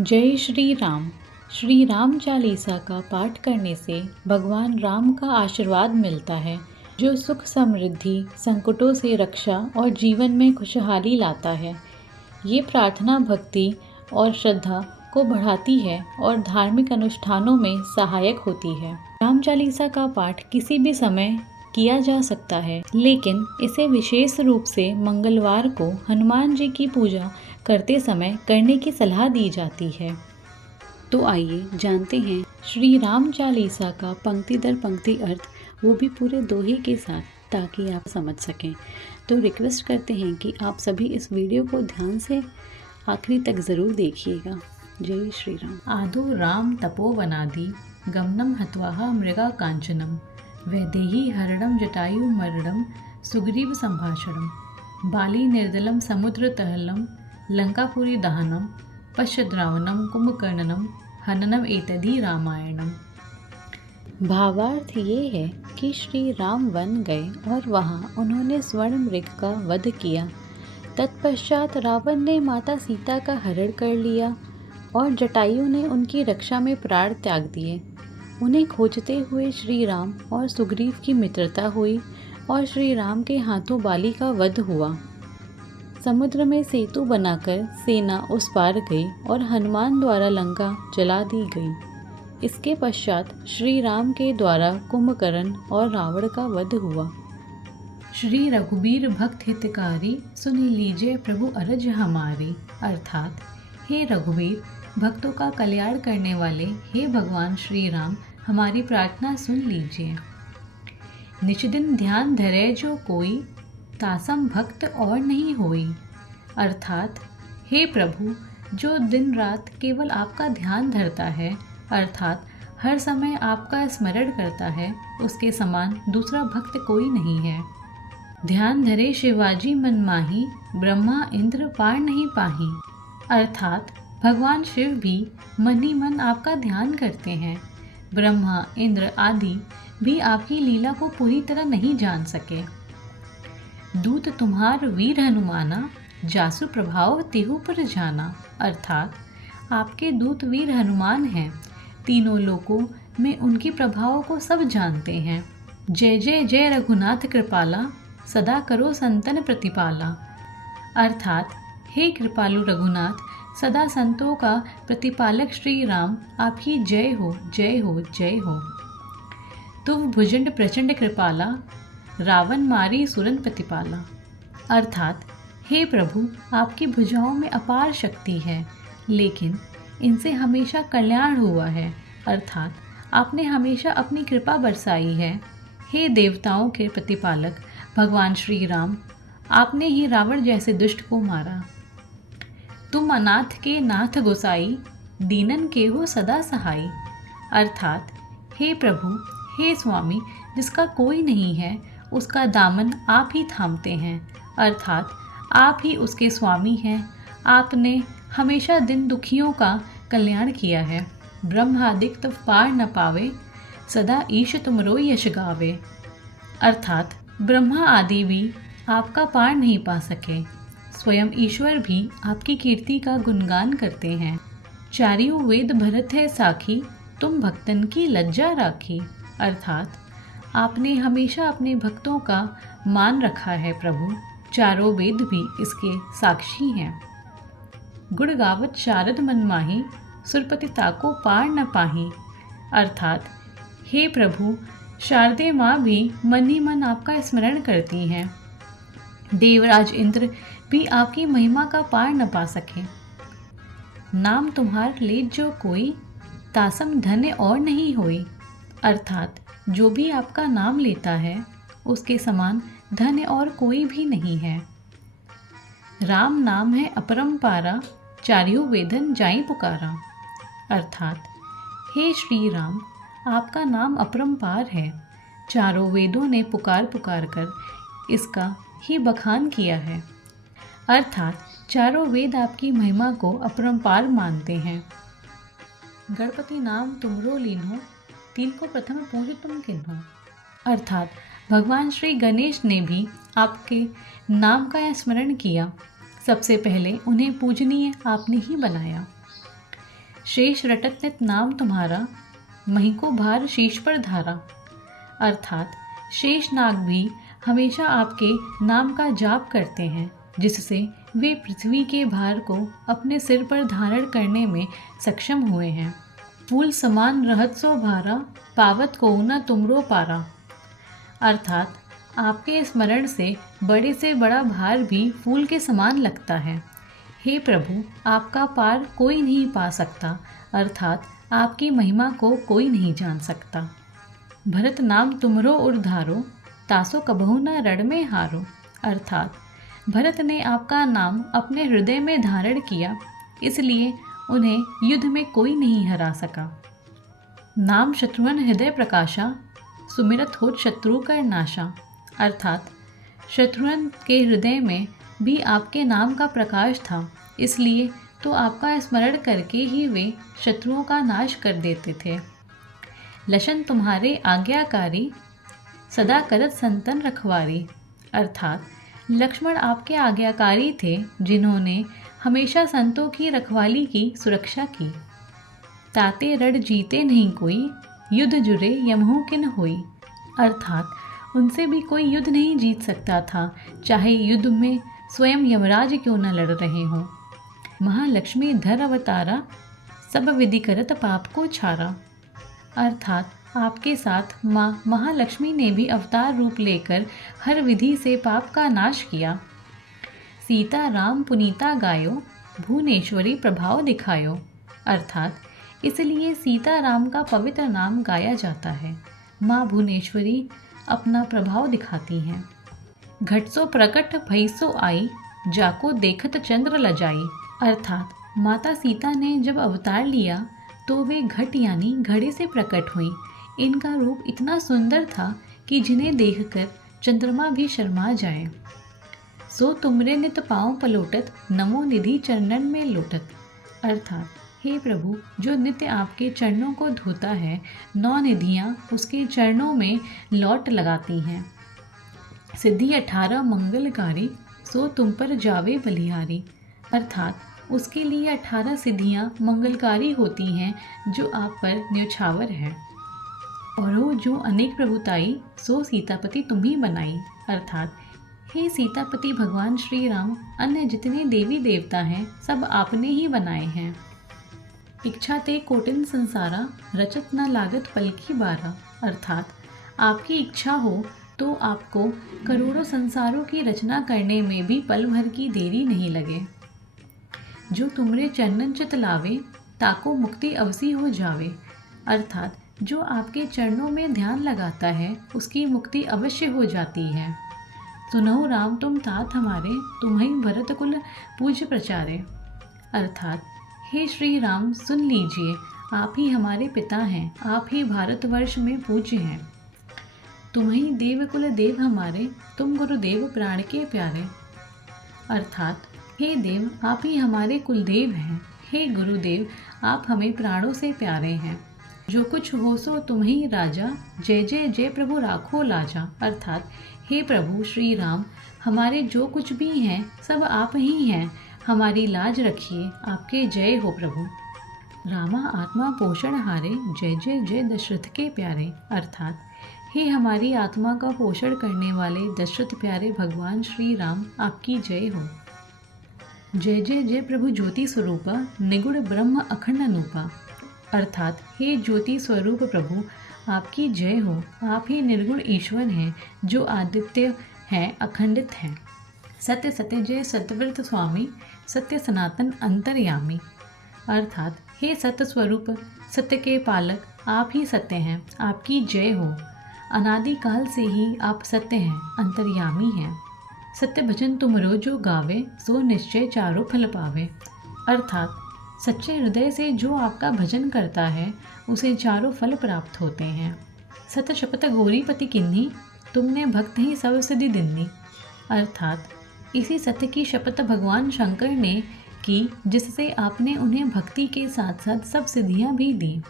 जय श्री राम। श्री राम चालीसा का पाठ करने से भगवान राम का आशीर्वाद मिलता है, जो सुख समृद्धि, संकटों से रक्षा और जीवन में खुशहाली लाता है। ये प्रार्थना भक्ति और श्रद्धा को बढ़ाती है और धार्मिक अनुष्ठानों में सहायक होती है। राम चालीसा का पाठ किसी भी समय किया जा सकता है, लेकिन इसे विशेष रूप से मंगलवार को हनुमान जी की पूजा करते समय करने की सलाह दी जाती है। तो आइए जानते हैं श्री राम चालीसा का पंक्ति दर पंक्ति अर्थ, वो भी पूरे दोहे के साथ, ताकि आप समझ सकें। तो रिक्वेस्ट करते हैं कि आप सभी इस वीडियो को ध्यान से आखिरी तक ज़रूर देखिएगा। जय श्री राम। आदो राम तपोवनादि गमनम हत्वाहा मृगा कांचनम वैदेही हरणम जटायु मरणम सुग्रीव संभाषणम बाली निर्दलम समुद्र तहलम लंकापुरी दहनम पश्यद्रावणम कुंभकर्णनम हननम एतदी रामायणम। भावार्थ ये है कि श्री राम वन गए और वहाँ उन्होंने स्वर्ण मृग का वध किया। तत्पश्चात रावण ने माता सीता का हरण कर लिया और जटायु ने उनकी रक्षा में प्राण त्याग दिए। उन्हें खोजते हुए श्री राम और सुग्रीव की मित्रता हुई और श्री राम के हाथों बाली का वध हुआ। समुद्र में सेतु बनाकर सेना उस पार गई और हनुमान द्वारा लंका जला दी गई। इसके पश्चात श्री राम के द्वारा कुंभकर्ण और रावण का वध हुआ। श्री रघुबीर भक्त हितकारी सुन लीजिए प्रभु अरज हमारी। अर्थात हे रघुबीर, भक्तों का कल्याण करने वाले हे भगवान श्री राम, हमारी प्रार्थना सुन लीजिए। निज दिन ध्यान धरे जो कोई, तासम भक्त और नहीं होई। अर्थात हे प्रभु, जो दिन रात केवल आपका ध्यान धरता है, अर्थात हर समय आपका स्मरण करता है, उसके समान दूसरा भक्त कोई नहीं है। ध्यान धरे शिवाजी मन माही, ब्रह्मा इंद्र पार नहीं पाही। अर्थात भगवान शिव भी मन ही मन आपका ध्यान करते हैं। ब्रह्मा इंद्र आदि भी आपकी लीला को पूरी तरह नहीं जान सके। दूत तुम्हार वीर हनुमाना, जासु प्रभाव तिहु पर जाना। अर्थात आपके दूत वीर हनुमान हैं, तीनों लोकों में उनकी प्रभाव को सब जानते हैं। जय जय जय रघुनाथ कृपाला, सदा करो संतन प्रतिपाला। अर्थात हे कृपालु रघुनाथ, सदा संतों का प्रतिपालक श्री राम, आपकी जय हो जय हो जय हो। तुम भुजंड प्रचंड कृपाला, रावण मारी सुरन प्रतिपाला। अर्थात हे प्रभु, आपकी भुजाओं में अपार शक्ति है, लेकिन इनसे हमेशा कल्याण हुआ है। अर्थात आपने हमेशा अपनी कृपा बरसाई है। हे देवताओं के प्रतिपालक भगवान श्री राम, आपने ही रावण जैसे दुष्ट को मारा। तुम अनाथ के नाथ गोसाई, दीनन के हो सदा सहाई। अर्थात हे प्रभु, हे स्वामी, जिसका कोई नहीं है उसका दामन आप ही थामते हैं। अर्थात आप ही उसके स्वामी हैं। आपने हमेशा दिन दुखियों का कल्याण किया है। ब्रह्मादिक तब पार न पावे, सदा ईश तुमरो यश गावे। अर्थात ब्रह्मा आदि भी आपका पार नहीं पा सके, स्वयं ईश्वर भी आपकी कीर्ति का गुणगान करते हैं। चारियों वेद भरत है साखी, तुम भक्तन की लज्जा राखी। अर्थात आपने हमेशा अपने भक्तों का मान रखा है प्रभु, चारों वेद भी इसके साक्षी हैं। गुण गावत शारद मन माही, सुरपति ताको पार न पाही। अर्थात हे प्रभु, शारदे माँ भी मन ही मन आपका स्मरण करती हैं। देवराज इंद्र भी आपकी महिमा का पार न पा सके। नाम तुम्हार ले जो कोई, तासम धन्य और नहीं होई। अर्थात जो भी आपका नाम लेता है, उसके समान धन्य और कोई भी नहीं है। राम नाम है अपरंपारा, चारियों वेदन जाई पुकारा। अर्थात हे श्री राम, आपका नाम अपरंपार है, चारों वेदों ने पुकार पुकार कर इसका ही बखान किया है। अर्थात चारों वेद आपकी महिमा को अपरंपार मानते हैं। गणपति नाम तुमरो लीन्हो, तीन को प्रथम पूज तुम किन्हो। अर्थात भगवान श्री गणेश ने भी आपके नाम का स्मरण किया, सबसे पहले उन्हें पूजनीय आपने ही बनाया। शेष रटत नित नाम तुम्हारा, मही को भार शीश पर धारा। अर्थात शेष नाग भी हमेशा आपके नाम का जाप करते हैं, जिससे वे पृथ्वी के भार को अपने सिर पर धारण करने में सक्षम हुए हैं। फूल समान रहत सो भारा, पावत को न तुमरो पारा। अर्थात आपके स्मरण से बड़ा भार भी फूल के समान लगता है। हे प्रभु, आपका पार कोई नहीं पा सकता, अर्थात आपकी महिमा को कोई नहीं जान सकता। भरत नाम तुमरो उर्धारो, तासो कबहू न रण में हारो। अर्थात भरत ने आपका नाम अपने हृदय में धारण किया, इसलिए उन्हें युद्ध में कोई नहीं हरा सका। नाम शत्रुघ्न हृदय प्रकाशा, सुमिरत होत शत्रु कर नाशा। अर्थात शत्रुघ्न के हृदय में भी आपके नाम का प्रकाश था, इसलिए तो आपका स्मरण करके ही वे शत्रुओं का नाश कर देते थे। लशन तुम्हारे आज्ञाकारी, सदा करत संतन रखवारी। अर्थात लक्ष्मण आपके आज्ञाकारी थे, जिन्होंने हमेशा संतों की रखवाली की सुरक्षा की। ताते रण जीते नहीं कोई, युद्ध जुरे यमहु किन होई। अर्थात उनसे भी कोई युद्ध नहीं जीत सकता था, चाहे युद्ध में स्वयं यमराज क्यों न लड़ रहे हों। महालक्ष्मी धर अवतारा, सब विधि करत पाप को छारा। अर्थात आपके साथ माँ महालक्ष्मी ने भी अवतार रूप लेकर हर विधि से पाप का नाश किया। सीता राम पुनीता गायो, भुवनेश्वरी प्रभाव दिखायो। अर्थात इसलिए सीता राम का पवित्र नाम गाया जाता है। माँ भुवनेश्वरी अपना प्रभाव दिखाती हैं। घट सो प्रकट भई सो आई, जाको देखत चंद्र लजाई। अर्थात माता सीता ने जब अवतार लिया तो वे घट यानी घड़े से प्रकट हुई। इनका रूप इतना सुंदर था कि जिन्हें देखकर चंद्रमा भी शर्मा जाए। सो तुमरे नित पाँव पलोटत, नमो निधि चरणन में लोटत। अर्थात हे प्रभु, जो नित्य आपके चरणों को धोता है, 9 निधियाँ उसके चरणों में लौट लगाती हैं। सिद्धि 18 मंगलकारी, सो तुम पर जावे बलिहारी। अर्थात उसके लिए 18 सिद्धियाँ मंगलकारी होती हैं, जो आप पर न्यौछावर है। और वो जो अनेक प्रभुताई, सो सीतापति तुम ही बनाई। अर्थात हे सीतापति भगवान श्री राम, अन्य जितने देवी देवता हैं सब आपने ही बनाए हैं। इच्छा ते कोटिन संसारा, रचत न लागत पल की बारा। अर्थात आपकी इच्छा हो तो आपको करोड़ों संसारों की रचना करने में भी पल भर की देरी नहीं लगे। जो तुमरे चरणन चित लावे, ताको मुक्ति अवसी हो जावे। अर्थात जो आपके चरणों में ध्यान लगाता है, उसकी मुक्ति अवश्य हो जाती है। सुनहु राम तुम तात हमारे, तुम्हें भरत कुल पूज्य प्रचारे। अर्थात हे श्री राम, सुन लीजिए, आप ही हमारे पिता हैं, आप ही भारतवर्ष में पूज्य हैं। तुम्हें देव कुल देव हमारे, तुम गुरुदेव प्राण के प्यारे। अर्थात हे देव, आप ही हमारे कुलदेव हैं। हे गुरुदेव, आप हमें प्राणों से प्यारे हैं। जो कुछ हो सो तुम ही राजा, जय जय जय प्रभु राखो लाजा। अर्थात हे प्रभु श्री राम, हमारे जो कुछ भी हैं सब आप ही हैं, हमारी लाज रखिए, आपके जय हो प्रभु। रामा आत्मा पोषण हारे, जय जय जय दशरथ के प्यारे। अर्थात हे हमारी आत्मा का पोषण करने वाले दशरथ प्यारे भगवान श्री राम, आपकी जय हो। जय जय जय प्रभु ज्योति स्वरूपा, निगुण ब्रह्म अखंड अनूपा। अर्थात हे ज्योति स्वरूप प्रभु, आपकी जय हो। आप ही निर्गुण ईश्वर हैं, जो आदित्य हैं, अखंडित हैं। सत्य सत्य जय सत्यव्रत स्वामी, सत्य सनातन अंतर्यामी। अर्थात हे सत्य स्वरूप, सत्य के पालक, आप ही सत्य हैं, आपकी जय हो। अनादिकाल से ही आप सत्य हैं, अंतर्यामी हैं। सत्य भजन तुमरो जो गावे, सो निश्चय चारों फल पावे। अर्थात सच्चे हृदय से जो आपका भजन करता है, उसे चारों फल प्राप्त होते हैं। सत्य शपथ गौरीपति किन्ही, तुमने भक्त ही सब सिद्धि दिन्नी। अर्थात इसी सत्य की शपथ भगवान शंकर ने की, जिससे आपने उन्हें भक्ति के साथ साथ सब सिद्धियां भी दी।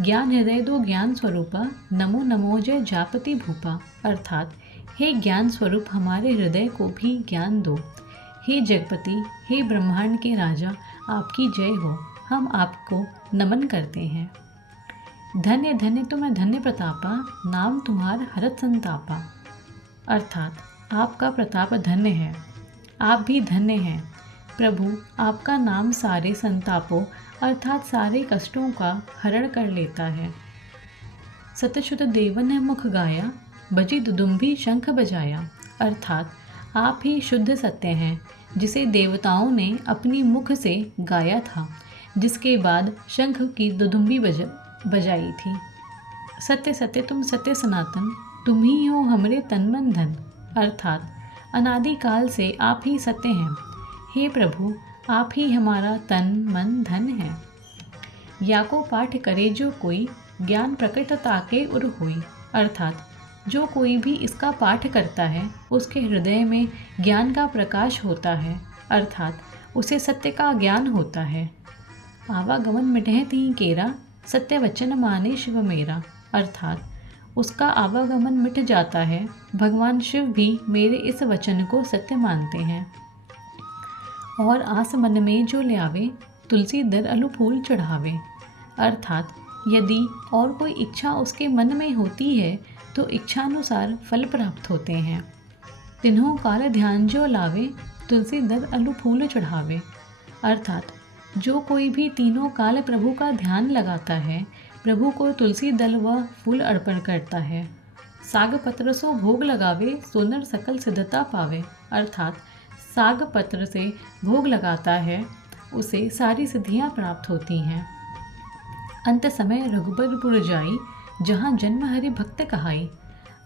ज्ञान हृदय दो ज्ञान स्वरूपा, नमो नमो जय जापति भूपा। अर्थात हे ज्ञान स्वरूप, हमारे हृदय को भी ज्ञान दो। हे जगपति, हे ब्रह्मांड के राजा, आपकी जय हो। हम आपको नमन करते हैं। धन्य धन्य तुम धन्य प्रतापा, नाम तुम्हार हरत संतापा। अर्थात आपका प्रताप धन्य है, आप भी धन्य हैं। प्रभु आपका नाम सारे संतापों अर्थात सारे कष्टों का हरण कर लेता है। सतशुत देवन ने मुख गाया, बजी दुदुम्भी शंख बजाया। अर्थात आप ही शुद्ध सत्य हैं, जिसे देवताओं ने अपनी मुख से गाया था, जिसके बाद शंख की दुदुम्भी बजाई थी। सत्य सत्य तुम सत्य सनातन, तुम ही हो हमरे तन मन धन। अर्थात अनादिकाल से आप ही सत्य हैं। हे प्रभु आप ही हमारा तन मन धन है। या को पाठ करे जो कोई, ज्ञान प्रकट ताके उर होई। अर्थात जो कोई भी इसका पाठ करता है उसके हृदय में ज्ञान का प्रकाश होता है, अर्थात उसे सत्य का ज्ञान होता है। आवागमन मिटह ती केरा, सत्य वचन माने शिव मेरा। अर्थात उसका आवागमन मिट जाता है, भगवान शिव भी मेरे इस वचन को सत्य मानते हैं। और आस मन में जो ल्यावे, तुलसी दर अलू फूल चढ़ावे। अर्थात यदि और कोई इच्छा उसके मन में होती है तो इच्छानुसार फल प्राप्त होते हैं। तिन्हों काल ध्यान जो लावे, तुलसी दर अलू फूल चढ़ावे। अर्थात जो कोई भी तीनों काल प्रभु का ध्यान लगाता है, प्रभु को तुलसी दल व फूल अर्पण करता है। साग पत्र सो भोग लगावे, सोनर सकल सिद्धता पावे। अर्थात साग पत्र से भोग लगाता है, उसे सारी सिद्धियां प्राप्त होती हैं। अंत समय रघुबरपुर जाई, जहाँ जन्म हरि भक्त कहाई।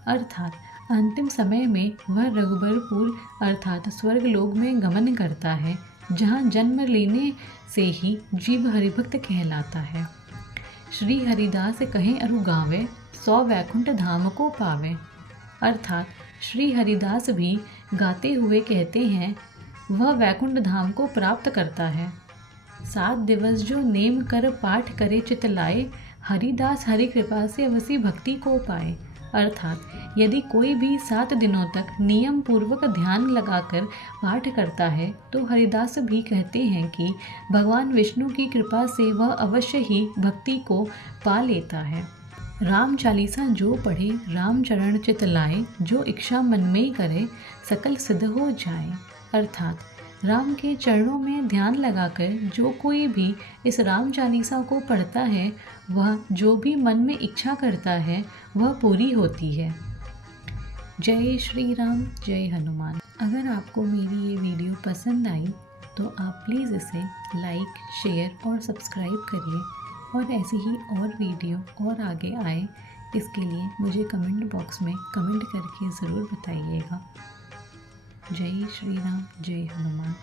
अर्थात अंतिम समय में वह रघुबरपुर अर्थात स्वर्ग लोक में गमन करता है, जहाँ जन्म लेने से ही जीव हरिभक्त कहलाता है। श्री हरिदास कहें अरु गावे, 100 वैकुंठ धाम को पावे। अर्थात श्री हरिदास भी गाते हुए कहते हैं, वह वैकुंठ धाम को प्राप्त करता है। 7 दिवस जो नेम कर पाठ करे चित लाए, हरिदास हरि कृपा से वसी भक्ति को पाए। अर्थात यदि कोई भी 7 दिनों तक नियम पूर्वक ध्यान लगाकर पाठ करता है तो हरिदास भी कहते हैं कि भगवान विष्णु की कृपा से वह अवश्य ही भक्ति को पा लेता है। राम चालीसा जो पढ़े, राम चरण चित लाए, जो इच्छा मन में करे, सकल सिद्ध हो जाए। अर्थात राम के चरणों में ध्यान लगाकर जो कोई भी इस राम चालीसा को पढ़ता है, वह जो भी मन में इच्छा करता है वह पूरी होती है। जय श्री राम, जय हनुमान। अगर आपको मेरी ये वीडियो पसंद आई तो आप प्लीज़ इसे लाइक, शेयर और सब्सक्राइब करिए और ऐसी ही और वीडियो और आगे आए इसके लिए मुझे कमेंट बॉक्स में कमेंट करके ज़रूर बताइएगा। जय श्री राम, जय हनुमान।